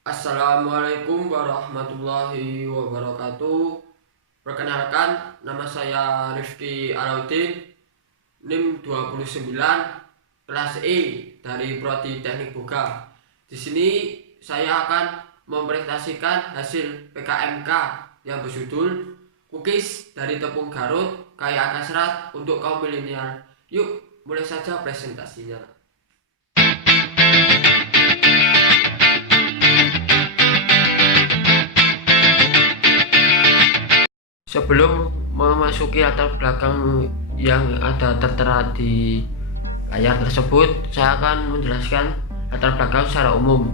Assalamualaikum warahmatullahi wabarakatuh. Perkenalkan, nama saya Rifki Alauddin, NIM 29, kelas E dari Prodi Teknik Boga. Di sini saya akan mempresentasikan hasil PKMK yang berjudul Cookies dari Tepung Garut Kaya Akan Serat untuk Kaum Milenial. Yuk, mulai saja presentasinya. Sebelum memasuki latar belakang yang ada tertera di layar tersebut, saya akan menjelaskan latar belakang secara umum.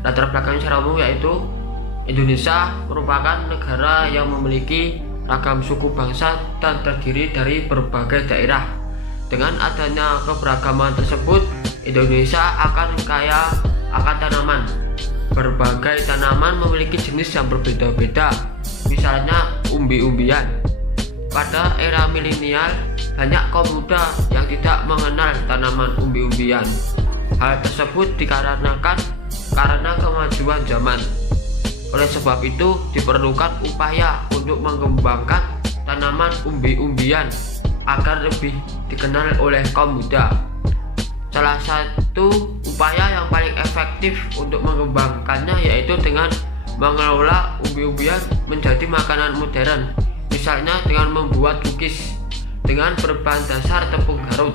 Latar belakang secara umum yaitu Indonesia merupakan negara yang memiliki ragam suku bangsa dan terdiri dari berbagai daerah. Dengan adanya keberagaman tersebut, Indonesia akan kaya akan tanaman. Berbagai tanaman memiliki jenis yang berbeda-beda, misalnya umbi-umbian. Pada era milenial, banyak kaum muda yang tidak mengenal tanaman umbi-umbian. Hal tersebut dikarenakan karena kemajuan zaman. Oleh sebab itu, diperlukan upaya untuk mengembangkan tanaman umbi-umbian agar lebih dikenal oleh kaum muda. Salah satu upaya yang paling efektif untuk mengembangkannya yaitu dengan mengelola umbi-umbian menjadi makanan modern, misalnya dengan membuat cookies dengan berbahan dasar tepung Garut.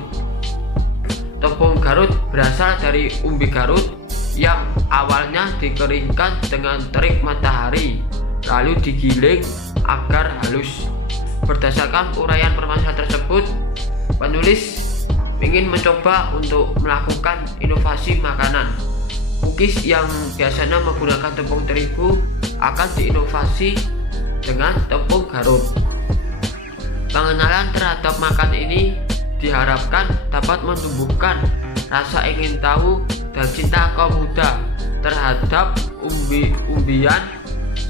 Tepung Garut berasal dari umbi Garut yang awalnya dikeringkan dengan terik matahari lalu digiling agar halus. Berdasarkan uraian permasalahan tersebut, penulis ingin mencoba untuk melakukan inovasi makanan. Cookies yang biasanya menggunakan tepung terigu akan diinovasi dengan tepung Garut. Pengenalan terhadap makanan ini diharapkan dapat menumbuhkan rasa ingin tahu dan cinta kaum muda terhadap umbi-umbian.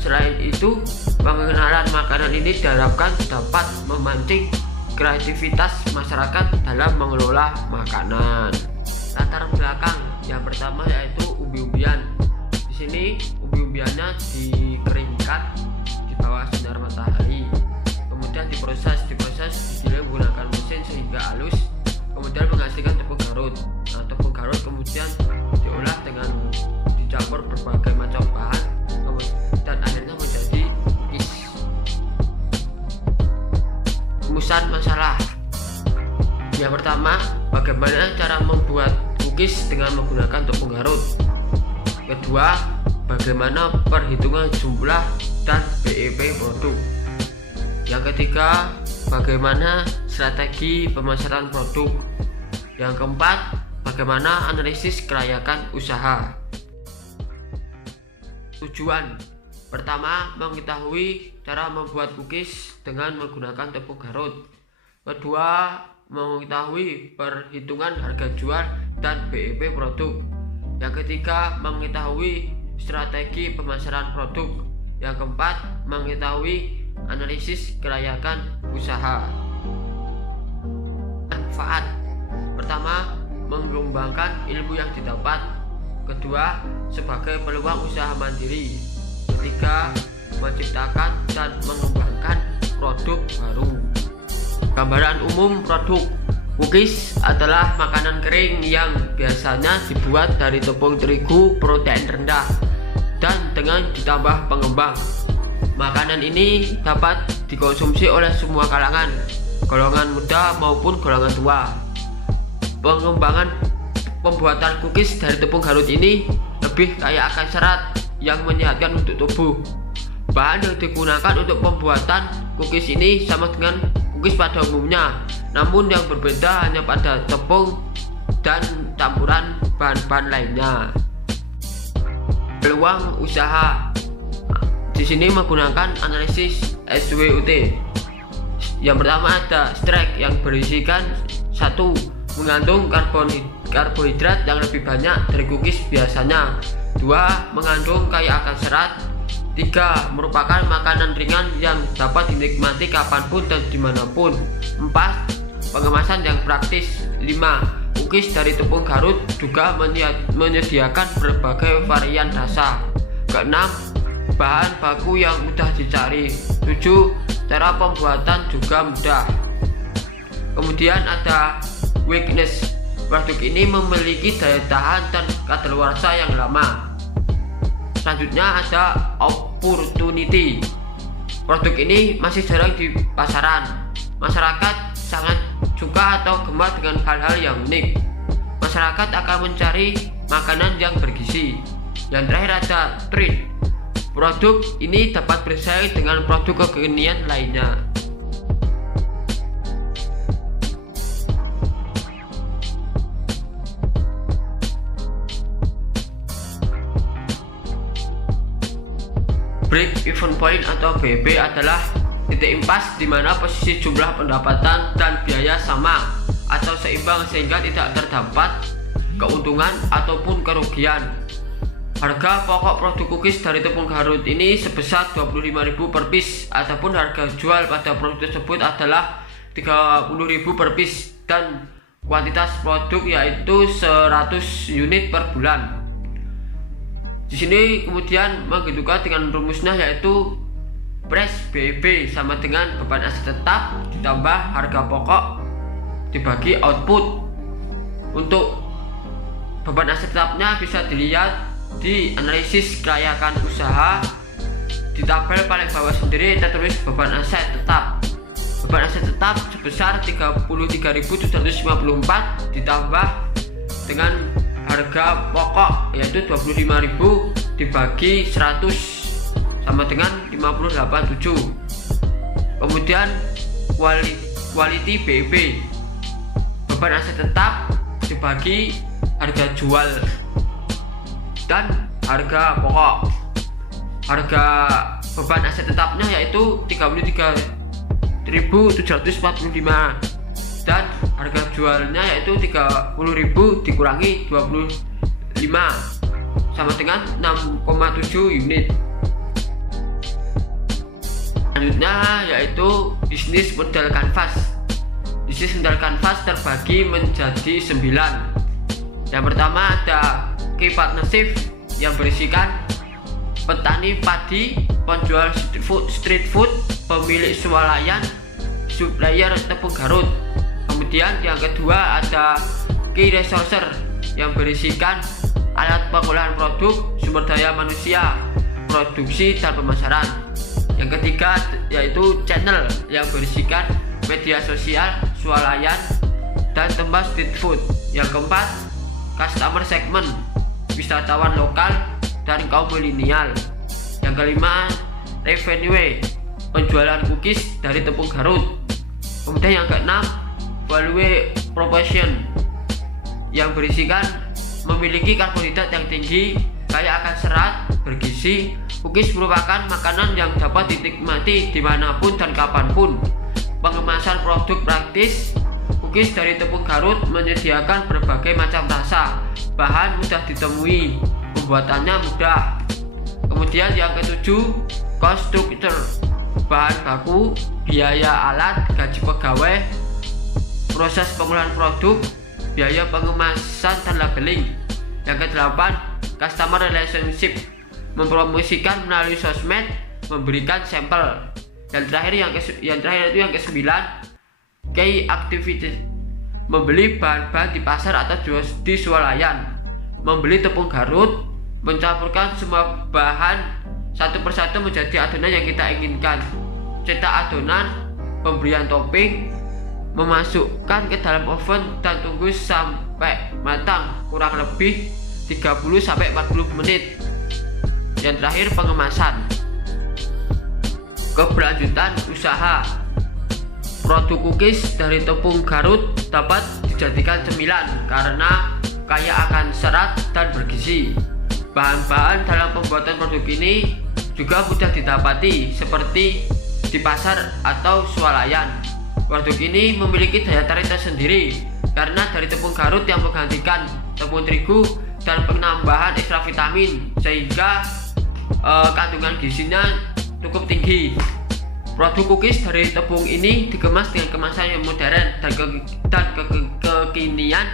Selain itu, pengenalan makanan ini diharapkan dapat memancing kreativitas masyarakat dalam mengelola makanan. Latar belakang yang pertama yaitu umbi-umbian. Di sini umbi-umbiannya dikeringkan di bawah sinar matahari, kemudian diproses digiling menggunakan mesin sehingga halus, kemudian menghasilkan tepung Garut. Nah, tepung Garut kemudian diolah dengan dicampur berbagai macam bahan, dan akhirnya menjadi cookies. Rumusan masalah. Yang pertama, bagaimana cara membuat cookies dengan menggunakan tepung Garut. Kedua, bagaimana perhitungan jumlah dan BEP produk. Yang ketiga, bagaimana strategi pemasaran produk. Yang keempat, bagaimana analisis kelayakan usaha. Tujuan pertama, mengetahui cara membuat cookies dengan menggunakan tepung Garut. Kedua, mengetahui perhitungan harga jual dan BEP produk. Yang ketiga, mengetahui strategi pemasaran produk. Yang keempat, mengetahui analisis kelayakan usaha. Manfaat pertama, mengembangkan ilmu yang didapat. Kedua, sebagai peluang usaha mandiri. Ketiga, menciptakan dan mengembangkan produk baru. Gambaran umum produk. Cookies adalah makanan kering yang biasanya dibuat dari tepung terigu protein rendah dan dengan ditambah pengembang. Makanan ini dapat dikonsumsi oleh semua kalangan, golongan muda maupun golongan tua. Pengembangan pembuatan cookies dari tepung Garut ini lebih kaya akan serat yang menyehatkan untuk tubuh. Bahan yang digunakan untuk pembuatan cookies ini sama dengan cookies pada umumnya, namun yang berbeda hanya pada tepung dan campuran bahan-bahan lainnya. Peluang usaha. Di sini menggunakan analisis SWOT. Yang pertama ada strike yang berisikan 1. Mengandung karbohidrat yang lebih banyak dari cookies biasanya. 2. Mengandung kaya akan serat. 3. Merupakan makanan ringan yang dapat dinikmati kapanpun dan dimanapun. 4. Pengemasan yang praktis. 5. cookies dari tepung Garut juga menyediakan berbagai varian rasa. Keenam, bahan baku yang mudah dicari. 7, cara pembuatan juga mudah. Kemudian ada weakness. Produk ini memiliki daya tahan dan kadaluarsa yang lama. Selanjutnya ada opportunity. Produk ini masih jarang di pasaran. Masyarakat sangat suka atau gemar dengan hal-hal yang unik. Masyarakat akan mencari makanan yang bergizi. Yang terakhir ada treat. Produk ini dapat bersaing dengan produk kekinian lainnya. Break even point atau BEP adalah titik impas di mana posisi jumlah pendapatan dan biaya sama atau seimbang sehingga tidak terdapat keuntungan ataupun kerugian. Harga pokok produk cookies dari tepung Garut ini sebesar 25.000 per piece, ataupun harga jual pada produk tersebut adalah 30.000 per piece dan kuantitas produk yaitu 100 unit per bulan. Di sini kemudian menghitungkan dengan rumusnya yaitu price BEP sama dengan beban aset tetap ditambah harga pokok dibagi output. Untuk beban aset tetapnya bisa dilihat di analisis kelayakan usaha. Di tabel paling bawah sendiri tertulis beban aset tetap. Beban aset tetap sebesar 33.754 ditambah dengan harga pokok yaitu 25.000 dibagi 100 sama dengan 587. Kemudian quality BEP, beban aset tetap dibagi harga jual dan harga pokok. Harga beban aset tetapnya yaitu 33.745 dan harga jualnya yaitu 30.000 dikurangi 25 sama dengan 6,7 unit. Selanjutnya yaitu bisnis model kanvas. Bisnis model kanvas terbagi menjadi 9. Yang pertama ada key partnership yang berisikan petani padi, penjual street food, pemilik swalayan, supplier tepung Garut. Kemudian yang kedua ada key resourcer yang berisikan alat pengolahan produk, sumber daya manusia, produksi dan pemasaran. Yang ketiga yaitu channel yang berisikan media sosial, swalayan, dan tempat street food. Yang keempat customer segment, wisatawan lokal dan kaum milenial. Yang kelima revenue, penjualan cookies dari tepung Garut. Kemudian yang keenam value proportion yang berisikan memiliki karbohidrat yang tinggi, kaya akan serat, bergizi. Cookies merupakan makanan yang dapat dinikmati dimanapun dan kapanpun. Pengemasan produk praktis. Cookies dari tepung Garut menyediakan berbagai macam rasa, bahan mudah ditemui, pembuatannya mudah. Kemudian yang ketujuh cost structure, bahan baku, biaya alat, gaji pegawai, proses pengolahan produk, biaya pengemasan dan labeling. Yang kedelapan customer relationship, mempromosikan melalui sosmed, memberikan sampel. Yang terakhir itu yang kesembilan key activity, membeli bahan-bahan di pasar atau di swalayan, membeli tepung Garut, mencampurkan semua bahan satu persatu menjadi adonan yang kita inginkan, cetak adonan, pemberian topping, memasukkan ke dalam oven dan tunggu sampai matang kurang lebih 30-40 menit. Yang terakhir pengemasan. Keberlanjutan usaha. Produk cookies dari tepung Garut dapat dijadikan cemilan karena kaya akan serat dan bergizi. Bahan-bahan dalam pembuatan produk ini juga mudah didapati seperti di pasar atau swalayan. Produk ini memiliki daya tarik tersendiri karena dari tepung Garut yang menggantikan tepung terigu dan penambahan ekstra vitamin sehingga kandungan gizinya cukup tinggi. Produk cookies dari tepung ini dikemas dengan kemasan yang modern dan kekinian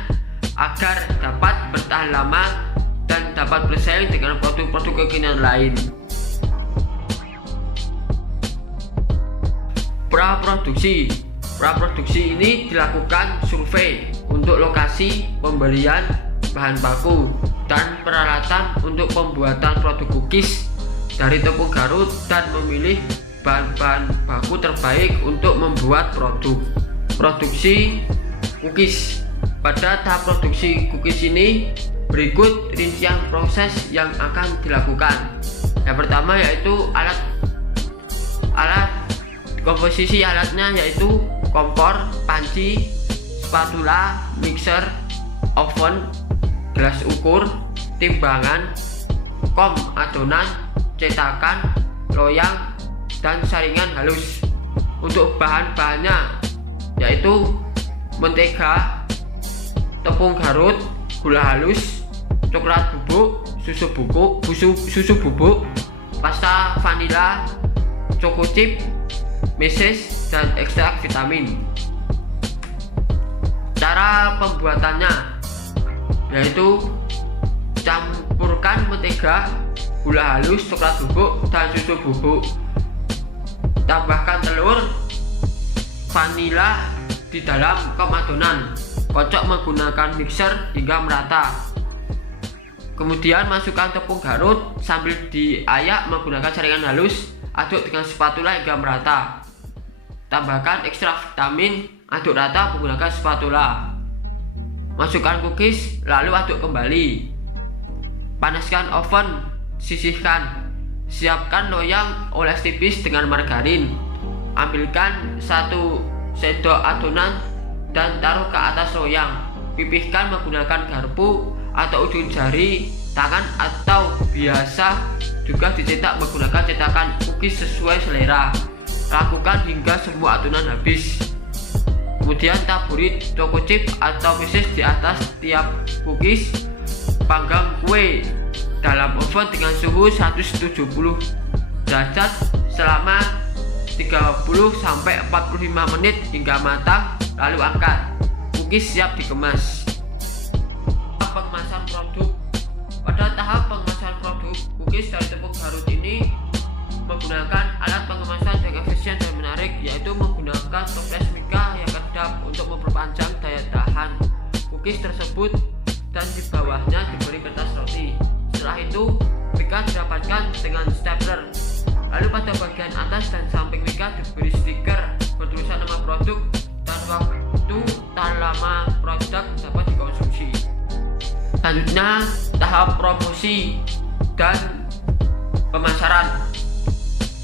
agar dapat bertahan lama dan dapat bersaing dengan produk-produk kekinian lain. Praproduksi ini dilakukan survei untuk lokasi pembelian bahan baku dan peralatan untuk pembuatan produk cookies dari tepung Garut dan memilih bahan-bahan baku terbaik untuk membuat produksi cookies. Pada tahap produksi cookies ini berikut rincian proses yang akan dilakukan. Yang pertama yaitu alat komposisi alatnya, yaitu kompor, panci, spatula, mixer, oven, gelas ukur, timbangan, kom adonan, cetakan, loyang, dan saringan halus. Untuk bahan-bahannya yaitu mentega, tepung Garut, gula halus, coklat bubuk, susu bubuk, pasta vanila, choco chip, meses, dan ekstrak vitamin. Cara pembuatannya yaitu campurkan mentega, gula halus, coklat bubuk, dan susu bubuk. Tambahkan telur, vanila di dalam kom adonan. Kocok menggunakan mixer hingga merata. Kemudian masukkan tepung Garut sambil diayak menggunakan saringan halus. Aduk dengan spatula hingga merata. Tambahkan ekstrak vitamin, aduk rata menggunakan spatula. Masukkan cookies, lalu aduk kembali. Panaskan oven, sisihkan. Siapkan loyang, oles tipis dengan margarin. Ambilkan 1 sendok adonan dan taruh ke atas loyang. Pipihkan menggunakan garpu atau ujung jari tangan, atau biasa juga dicetak menggunakan cetakan cookies sesuai selera. Lakukan hingga semua adonan habis. Kemudian taburi choco chip atau meses di atas tiap cookies. Panggang kue dalam oven dengan suhu 170 derajat selama 30-45 menit hingga matang, lalu angkat. Cookies siap dikemas. Pengemasan produk. Pada tahap pengemasan produk cookies dari tepung Garut ini menggunakan alat pengemasan yang efisien dan menarik, yaitu menggunakan toples mika yang kedap untuk memperpanjang daya tahan cookies tersebut, dan di bawahnya diberi kertas roti. Setelah itu mika dirapatkan dengan stapler. Lalu pada bagian atas dan samping mika diberi stiker bertulisan nama produk dan waktu tahan lama produk dapat dikonsumsi. Selanjutnya tahap promosi dan pemasaran.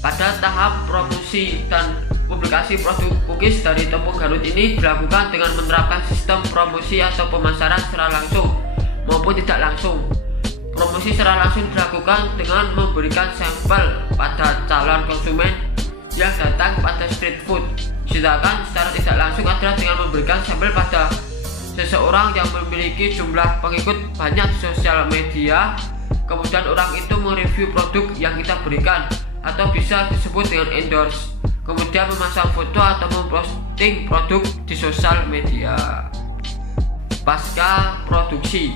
Pada tahap promosi dan publikasi produk cookies dari tepung Garut ini dilakukan dengan menerapkan sistem promosi atau pemasaran secara langsung maupun tidak langsung. Promosi secara langsung dilakukan dengan memberikan sampel pada calon konsumen yang datang pada street food. Sedangkan secara tidak langsung adalah dengan memberikan sampel pada seseorang yang memiliki jumlah pengikut banyak di sosial media. Kemudian orang itu mereview produk yang kita berikan, atau bisa disebut dengan endorse. Kemudian memasang foto atau memposting produk di sosial media. Pasca produksi.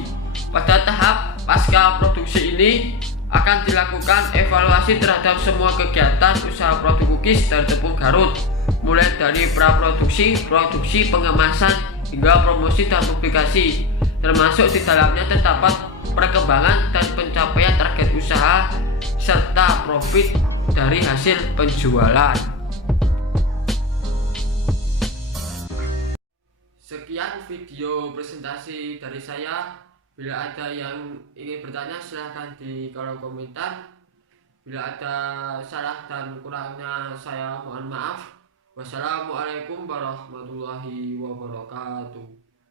Pada tahap pasca produksi ini akan dilakukan evaluasi terhadap semua kegiatan usaha produk cookies dari tepung Garut, mulai dari praproduksi, produksi, pengemasan, hingga promosi dan publikasi. Termasuk di dalamnya terdapat perkembangan dan pencapaian target usaha serta profit dari hasil penjualan. Sekian video presentasi dari saya. Bila ada yang ingin bertanya silahkan di kolom komentar. Bila ada salah dan kurangnya saya mohon maaf. Wassalamualaikum warahmatullahi wabarakatuh.